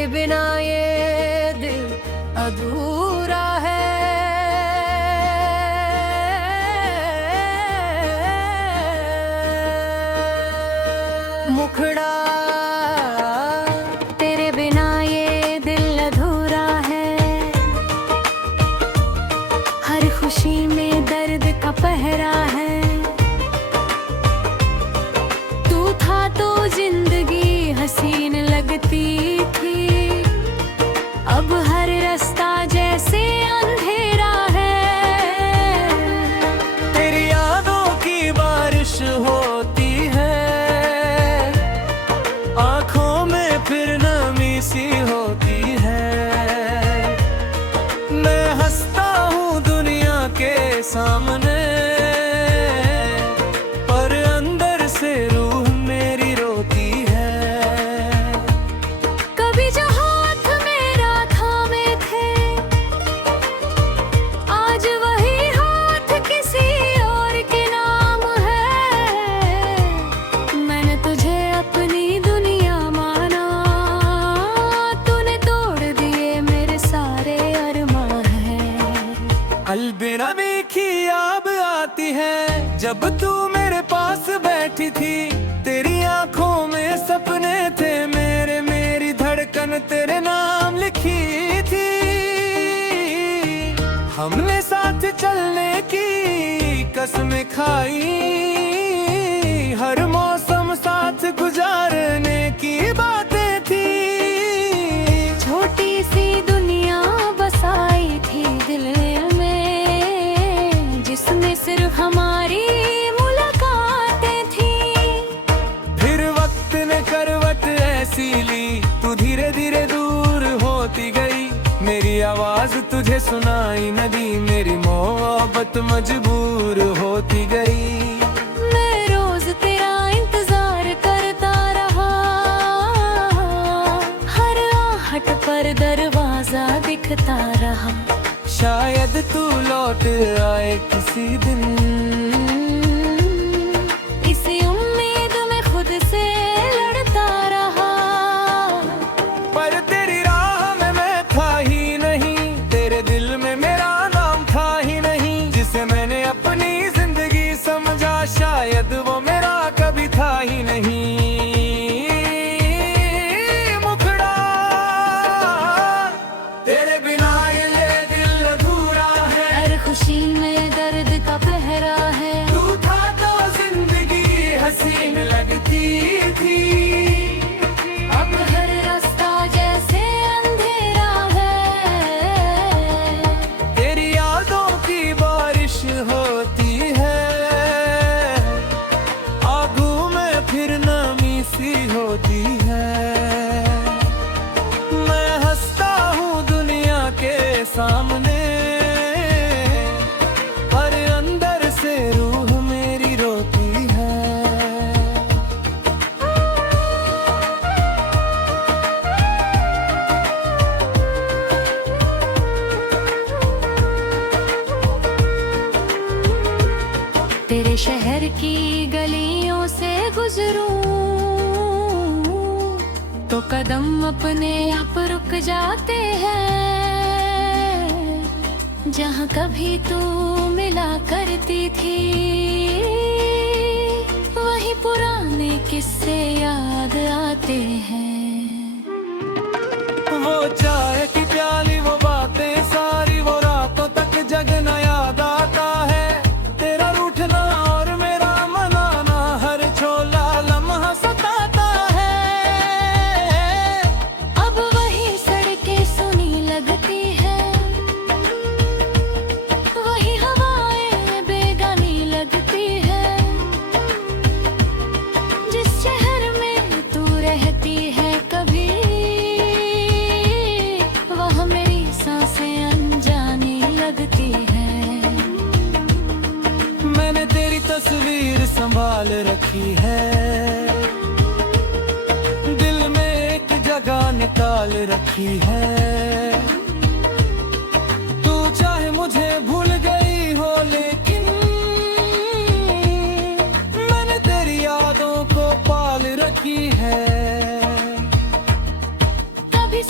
तेरे बिना ये दिल अधूरा है। मुखड़ा तेरे बिना ये दिल अधूरा है। हर खुशी में दर्द का पहरा है। तू था तो जिंदगी हसीन लगती थी। अब हर रास्ता जैसे अंधेरा है। तेरी यादों की बारिश होती है। आंखों में फिर नमी सी होती है। मैं हंसता हूँ दुनिया के सामने, पर अंदर से रूह मेरी रोती है। कभी जो हाथ मेरा थामे थे, आज वही हाथ किसी और के नाम है। मैंने तुझे अपनी दुनिया माना, तूने तोड़ दिए मेरे सारे अरमान हैं। अलविदा की याद आती है जब तू मेरे पास बैठी थी। तेरी आंखों में सपने थे मेरे, मेरी धड़कन तेरे नाम लिखी थी। हमने साथ चलने की कसमें खाई, हर मौसम साथ गुजारने की बातें थी। छोटी सी दुनिया बसाई थी दिल में, जिसमें सिर्फ हमारी मुलाकातें थी। फिर वक्त ने करवट ऐसी ली, तू धीरे धीरे दूर होती गई। मेरी आवाज तुझे सुनाई न दी, मेरी मोहब्बत मजबूर होती गई। मैं रोज तेरा इंतजार करता रहा, हर आहट पर दरवाजा दिखता रहा। शायद तू लौट आए किसी दिन, इसी उम्मीद में खुद से लड़ता रहा। पर तेरी राह में मैं था ही नहीं, तेरे दिल में मेरा नाम था ही नहीं। जिसे मैंने अपनी जिंदगी समझा, शायद वो मेरा कभी था ही नहीं। मुखड़ा तेरे बिना ये दिल अधूरा है। हर खुशी में दर्द का पहरा है। तू था तो जिंदगी हसीन लगती थी। अब हर रास्ता जैसे अंधेरा है। तेरी यादों की बारिश होती है। आगू में फिर नमी सी होती है। मैं हंसता हूँ दुनिया के सामने, पर अंदर से रूह मेरी रोती है। तेरे शहर की गलियों से गुजरूं तो कदम अपने आप रुक जाते हैं। जहाँ कभी तू मिला करती थी, वही पुराने किस्से याद आते हैं। वो चाय की प्याली, वो बातें सारी, वो रातों तक जगना याद आता है। तेरा रूठना और मेरा मनाना, हर छोला लम्हा सताता है। अब वही सड़कें सुनी लगती है, वही हवाएं बेगानी लगती है। जिस शहर में तू रहती है कभी, वह मेरी सांसें अनजानी लगती है। मैंने तेरी तस्वीर संभाल रखी है, दिल में एक जगह निकाल रखी है। तू चाहे मुझे भूल गई हो, लेकिन मैंने तेरी यादों को पाल रखी है। कभी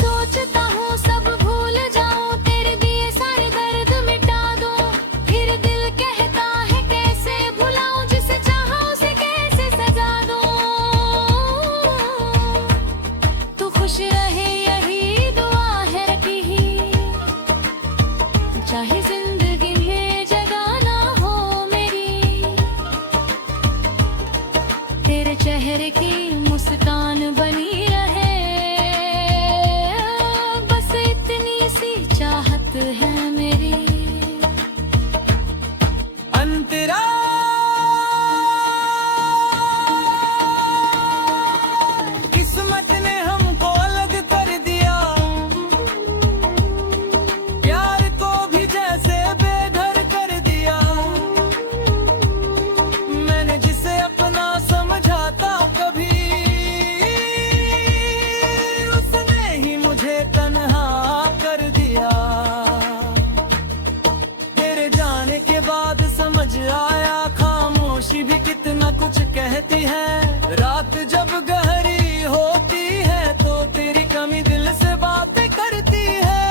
के बाद समझ आया खामोशी भी कितना कुछ कहती है। रात जब गहरी होती है तो तेरी कमी दिल से बातें करती है।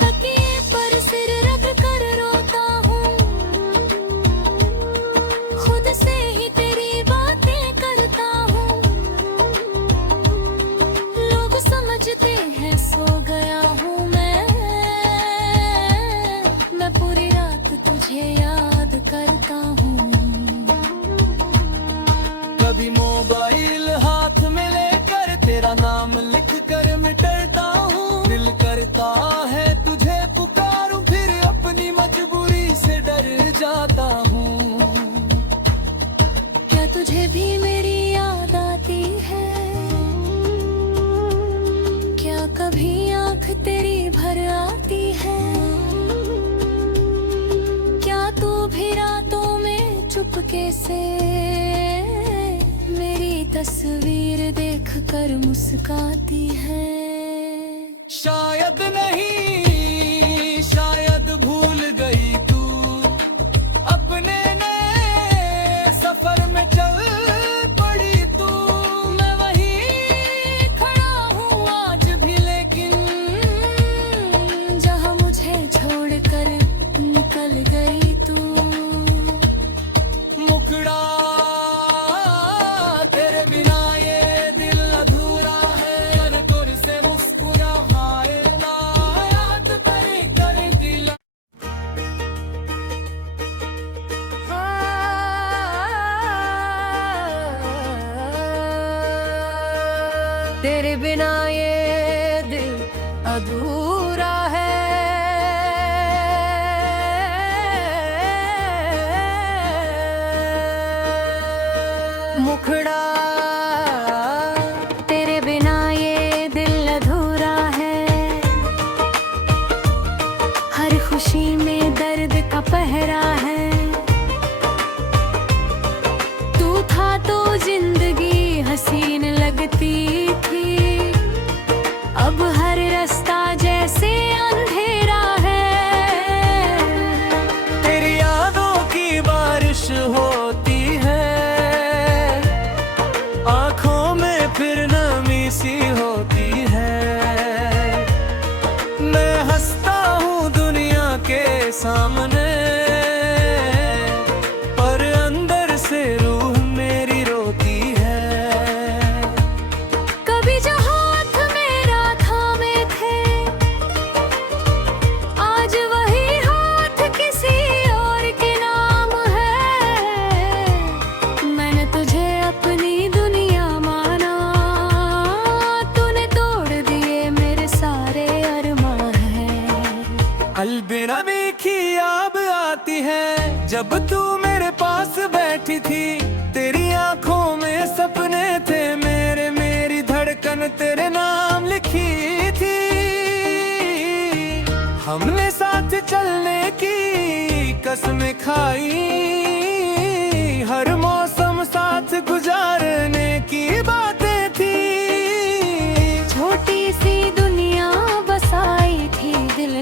तकिए पर सिर रख कर रोता हूँ, खुद से ही तेरी बातें करता हूँ। लोग समझते हैं सो गया हूँ मैं पूरी रात तुझे याद करता हूँ। कभी मोबाइल हाथ में लेकर तेरा नाम लिख कर मिटता हूँ। दिल करता है तुझे पुकारूं, फिर अपनी मजबूरी से डर जाता हूँ। क्या तुझे भी मेरी याद आती है? क्या कभी आँख तेरी भर आती है? क्या तू भी रातों में चुपके से मेरी तस्वीर देख कर मुस्काती है? शायद नहीं, शायद भूल गई तू अपने नए सफर में चल पड़ी तू। मैं वहीं खड़ा हूँ आज भी, लेकिन जहाँ मुझे छोड़कर निकल गई तू। मुखड़ा तेरे बिना ये दिल अधूरा है। अरे तुझ से मुस्कुराए ना याद कर दिल। तेरे बिना ये दिल अधूरा है। मुखड़ा तेरे बिना ये दिल अधूरा है। हर खुशी में दर्द का पहरा है। तू था तो जिंदगी हसीन लगती थी, अब हर रास्ता जैसे अंधेरा है। तेरी यादों की बारिश होती है, आँखों में फिर नमी सी होती है। मैं हंसता हूँ दुनिया के सामने, पर अंदर से रूह मेरी रोती है। कभी जो हाथ मेरा थामे थे, आज वही हाथ किसी और के नाम है। मैंने तुझे अपनी दुनिया माना, तूने तोड़ दिए मेरे सारे अरमान हैं। अलविदा की याद आती है जब तू मेरे पास बैठी थी। तेरी आंखों में सपने थे मेरे, मेरी धड़कन तेरे नाम लिखी थी। हमने साथ चलने की कसमें खाई, हर मौसम साथ गुजारने की बातें थी। छोटी सी दुनिया बसाई थी दिल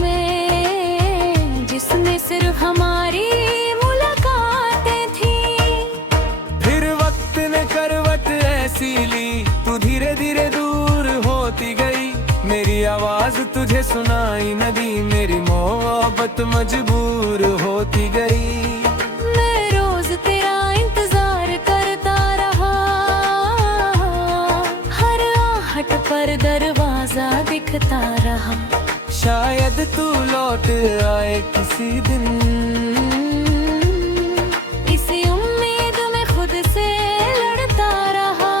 में, जिसमें सिर्फ हमारी मुलाकातें थी। फिर वक्त ने करवट ऐसी ली, तू धीरे धीरे दूर होती गई। मेरी आवाज तुझे सुनाई न दी, मेरी मोहब्बत मजबूर होती गई। मैं रोज तेरा इंतजार करता रहा, हर आहट पर दरवाजा दिखता रहा। शायद तू लौट आए किसी दिन, इसी उम्मीद में खुद से लड़ता रहा।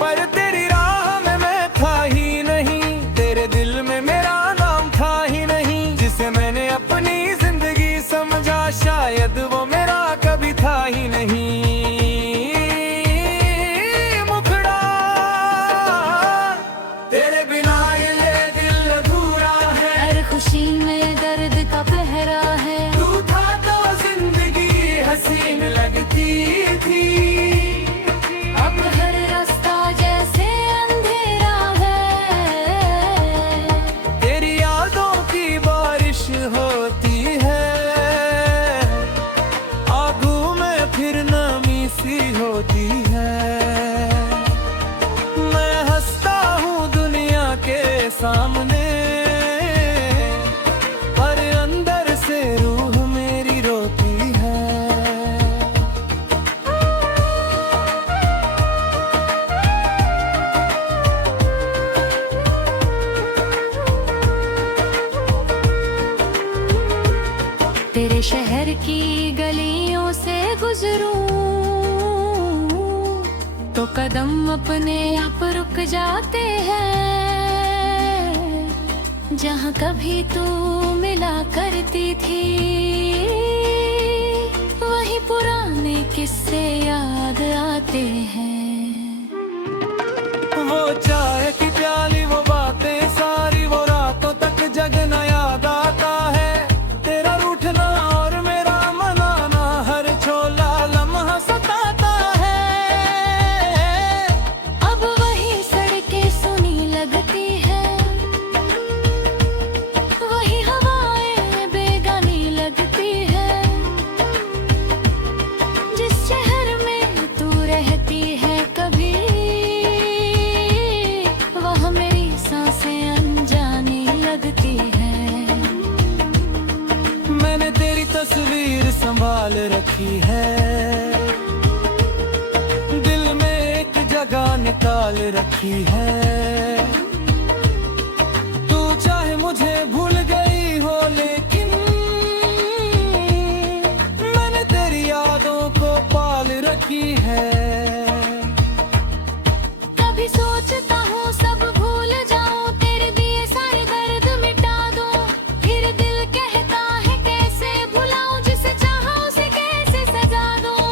पर तेरी राह में मैं था ही नहीं, तेरे दिल में मेरा नाम था ही नहीं। जिसे मैंने अपनी जिंदगी समझा, शायद वो मेरा कभी था ही नहीं। मुखड़ा तेरे बिना ये दिल अधूरा है। हर खुशी में दर्द का पहरा है। तू था तो जिंदगी हसीन लगती थी, अब हर रास्ता जैसे अंधेरा है। तेरी यादों की बारिश तेरे शहर की गलियों से गुजरूं तो कदम अपने आप रुक जाते हैं। जहाँ कभी तू मिला करती थी वही पुराने किस्से याद आते हैं। वो चाय की प्याली, वो बातें सारी, वो रातों तक जगना याद आता है। तेरा रूठना और मेरा मनाना, हर छोला लम्हा सताता है। अब वही सड़कें सुनी लगती है, वही हवाएं बेगानी लगती है। जिस शहर में तू रहती है कभी, वह मेरी सांसें अनजानी लगती है। मैंने तेरी तस्वीर संभाल रखी है, दिल में एक जगह निकाल रखी है। तू चाहे मुझे भूल गई हो, लेकिन मैंने तेरी यादों को पाल रखी है। कभी सोचता हूँ सब भूल जाऊं, तेरे दिए सारे दर्द मिटा दूं। फिर दिल कहता है कैसे भुलाऊं, जिसे चाहा उसे कैसे सजा दूं।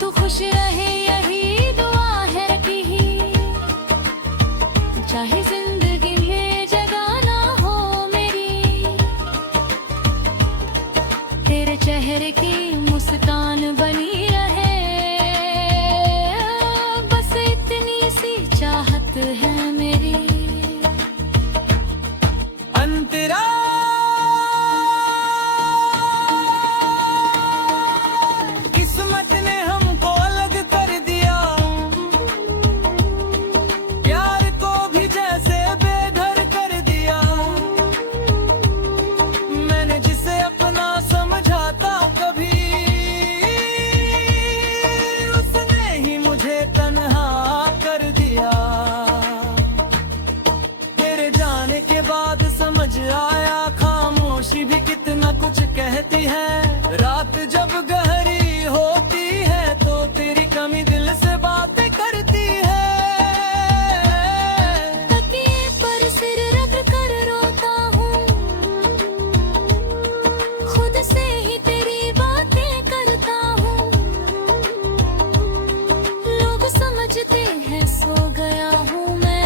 तू खुश रहे यही दुआ है रखी ही, चाहे जिंदगी में जगह ना हो मेरी। तेरे चेहरे की मुस्कान बनी रहे, बस इतनी सी चाहत है मेरी। अंतरा किस्मत ने हमको अलग कर दिया, प्यार को भी जैसे बेघर कर दिया। मैंने जिसे अपना समझा था कभी, उसने ही मुझे तन्हा कर दिया। तेरे जाने के बाद समझ आया, खामोशी भी कितना कुछ कहती है। रात जब गहरी होती है तो तेरी कमी दिल से बातें करती है। तकिए पर सिर रख कर रोता हूँ, खुद से ही तेरी बातें करता हूँ। लोग समझते हैं सो गया हूँ मैं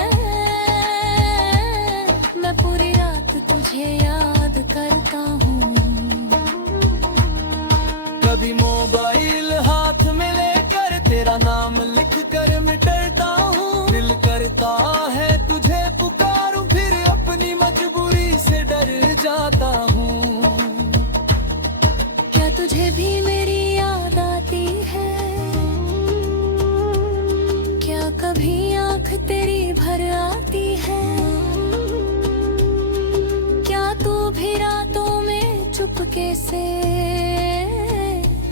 पूरी रात तुझे याद करता हूँ। कभी मोबाइल हाथ में लेकर तेरा नाम लिख कर मिटता हूँ। दिल करता है तुझे पुकारूं, फिर अपनी मजबूरी से डर जाता हूँ। क्या तुझे भी मेरी याद आती है? क्या कभी आँख तेरी भर आती है? क्या तू भी रातों में चुपके से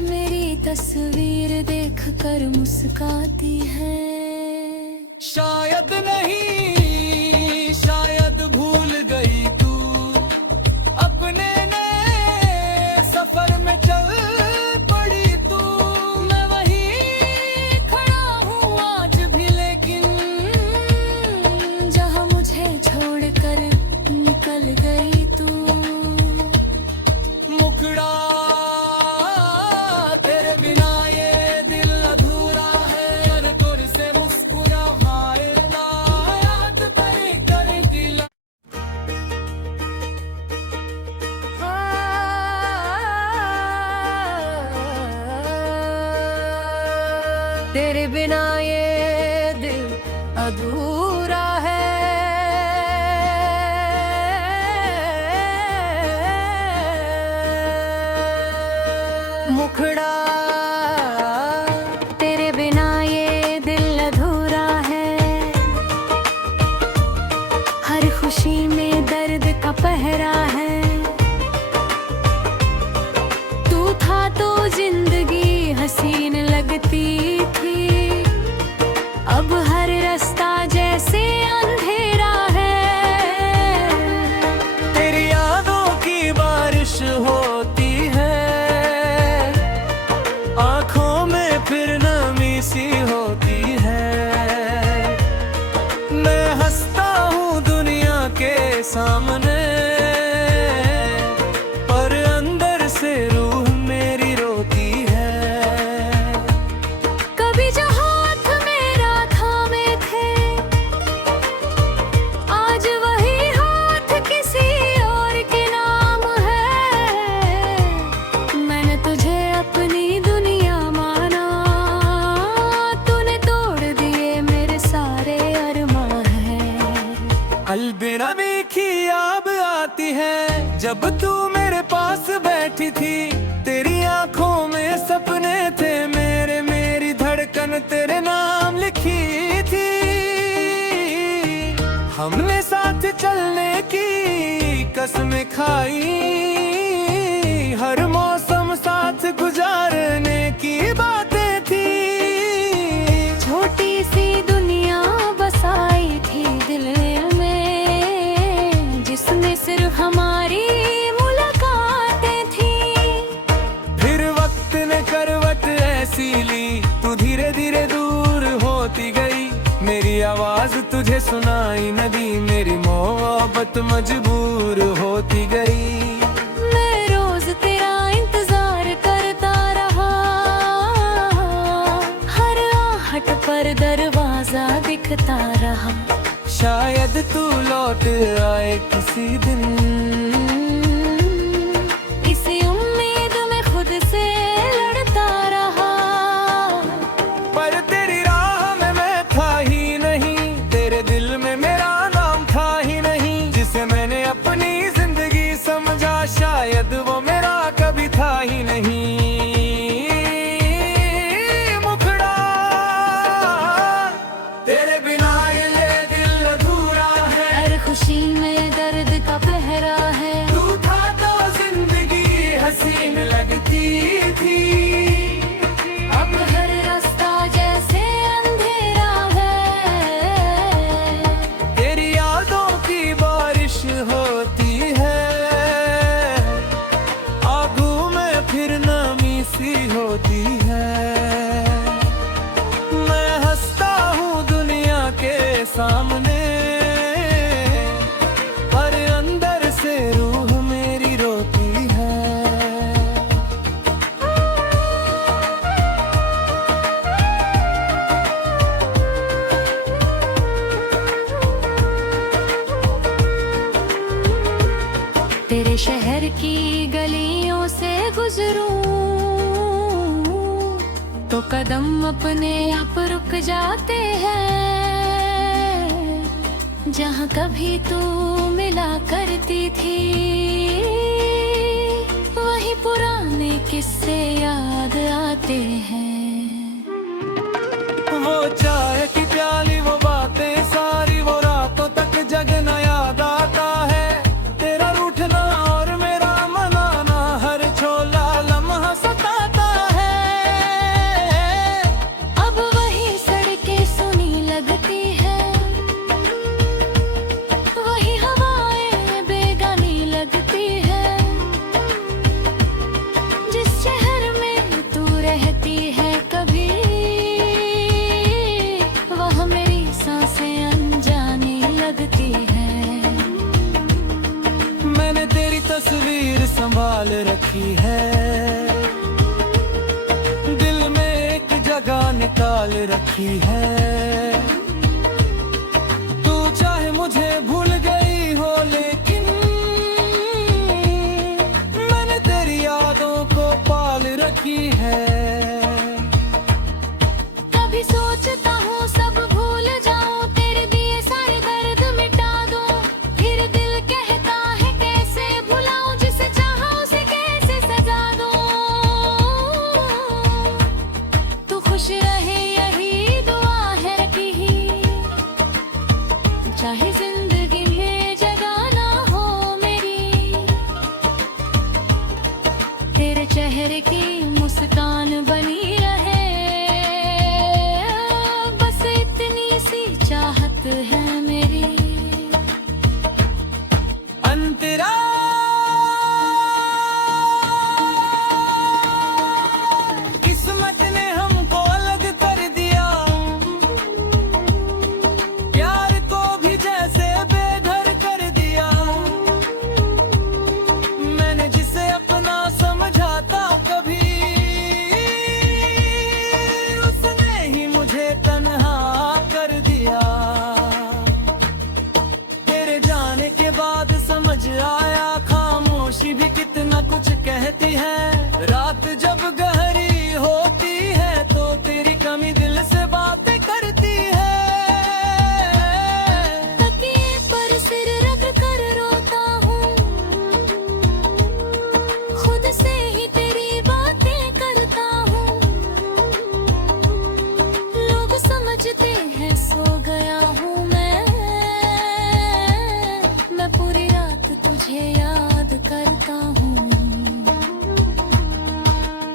मेरी तस्वीर देख कर मुस्काती है? शायद नहीं, शायद भूल गई तू, अपने नए सफर में चल पड़ी तू। मैं वहीं खड़ा हूँ आज भी, लेकिन जहाँ मुझे छोड़कर निकल गई तू। मुखड़ा तेरे बिना ये दिल अधूरा है। अरे तुझ से मुस्कुरा हाय ना, याद भरी कर दिला। तेरे बिना ये दिल अधूरा है। मुखड़ा तेरे बिना ये दिल अधूरा है। हर खुशी में दर्द का पहरा है। तू था तो जिंदगी हसीन लगती थी, अब हर रास्ता जैसे अंधेरा है। तेरी यादों याद आती है जब तू मेरे पास बैठी थी। तेरी आंखों में सपने थे मेरे, मेरी धड़कन तेरे नाम लिखी थी। हमने साथ चलने की कसमें खाई, हर मौसम साथ गुजारने की बातें थी। छोटी सी दुनिया बसाई थी दिल में, जिसमें सिर्फ हमारी मुलाकातें थी। फिर वक्त ने करवट ऐसी ली, तू धीरे धीरे दूर होती गई। मेरी आवाज तुझे सुनाई न दी, मेरी मोहब्बत मजबूर होती गई। मैं रोज तेरा इंतजार करता रहा, हर आहट पर दरवाजा दिखता रहा। शायद तू लौट आए किसी दिन, इसी उम्मीद में खुद से लड़ता रहा। पर तेरी राह में मैं था ही नहीं, तेरे दिल में मेरा नाम था ही नहीं। जिसे मैंने अपनी जिंदगी समझा, शायद वो मेरा कभी था ही नहीं। मुखड़ा तेरे बिना ये दिल अधूरा है, हर खुशी में दर्द का पहरा है। तू था तो जिंदगी हसीन लगती थी। अब हर रास्ता जैसे अंधेरा है, तेरी यादों की बारिश होती है, आगू में फिर नमी सी होती है। मैं हंसता हूँ दुनिया के सामने, पर अंदर से रूह मेरी रोती है। तेरे शहर की गलियों से गुजरूं तो कदम अपने आप रुक जाते हैं। जहाँ कभी तू मिला करती थी, वही पुराने किस्से याद आते हैं। वो चाय की प्याली, वो बातें सारी, वो रातों तक जगना याद आता है। तेरा रूठना और मेरा मनाना, हर छोला लम्हा सताता है। अब वही सड़कें सुनी लगती है, वही हवाएं बेगानी लगती है। जिस शहर में तू रहती है कभी, वह मेरी सांसें अनजानी लगती है। मैंने तेरी तस्वीर संभाल रखी है, दिल में एक जगह निकाल रखी है। तू चाहे मुझे भूल गई हो, लेकिन मैंने तेरी यादों को पाल रखी है। कभी सोचता हूँ सब भूल जाऊं, तेरे दिए सारे दर्द मिटा दूं। फिर दिल कहता है कैसे भुलाऊं, जिसे चाहा उसे कैसे सजा दूं। तू खुश रहे यही दुआ है रखी ही, चाहे जिंदगी में जगह ना हो मेरी। तेरे चेहरे की मुस्कान बनी रहे, बस इतनी सी चाहत है मेरी। अंतरा किस्मत ने हमको अलग कर दिया, प्यार को भी जैसे बेघर कर दिया। मैंने जिसे अपना समझा था कभी, उसने ही मुझे तन्हा कर दिया। तेरे जाने के बाद समझ आया, खामोशी भी कितना कुछ कहती है। रात जब गहरी होती है, तो तेरी कमी दिल से बातें करती है। तकिए पर सिर रख कर रात तुझे याद करता हूँ।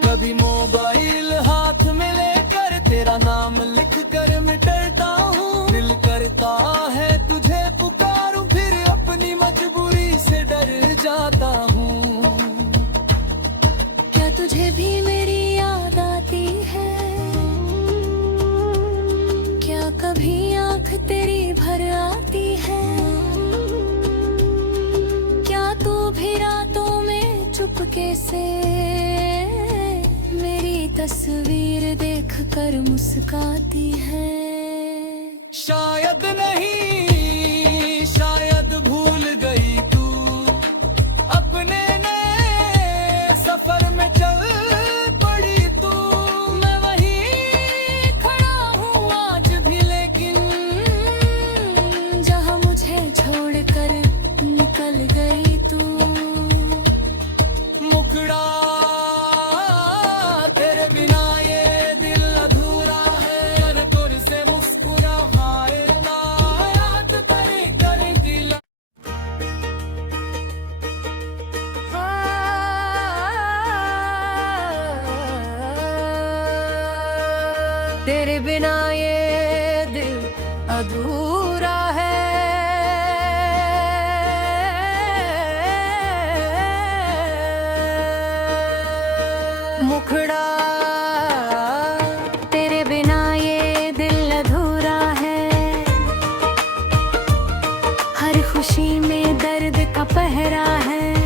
कभी मोबाइल हाथ में लेकर तेरा नाम लिख कर मिटता हूँ। दिल करता है तुझे पुकारूं, फिर अपनी मजबूरी से डर जाता हूँ। क्या तुझे भी मेरी याद आती है? क्या कभी आँख तेरी भर आती है? क्या तू भी रातों में चुपके से मेरी तस्वीर देख कर मुस्काती है? शायद नहीं, शायद भूल गई तू, अपने नए सफर में चल पड़ी तू। मैं वहीं खड़ा हूँ आज भी, लेकिन जहाँ मुझे छोड़कर निकल गई तू। मुखड़ा तेरे बिना ये दिल अधूरा है, अरे तुझ से मुस्कुरा भाए ना, याद करे करे दिल। तेरे बिना ये दिल अधूरा है। मुखड़ा तेरे बिना ये दिल अधूरा है। हर खुशी में दर्द का पहरा है।